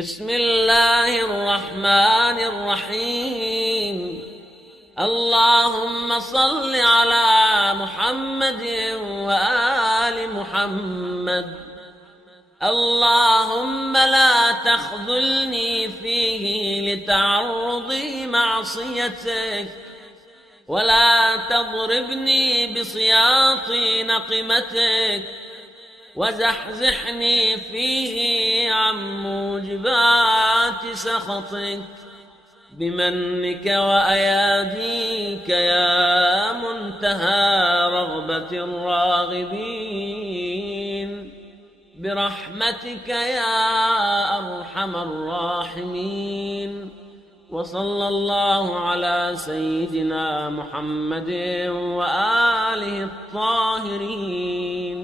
بسم الله الرحمن الرحيم. اللهم صل على محمد وآل محمد. اللهم لا تخذلني فيه لتعرضي معصيتك، ولا تضربني بسياط نقمتك، وزحزحني فيه عن موجبات سخطك، بمنك وأياديك يا منتهى رغبة الراغبين، برحمتك يا أرحم الراحمين. وصلى الله على سيدنا محمد وآله الطاهرين.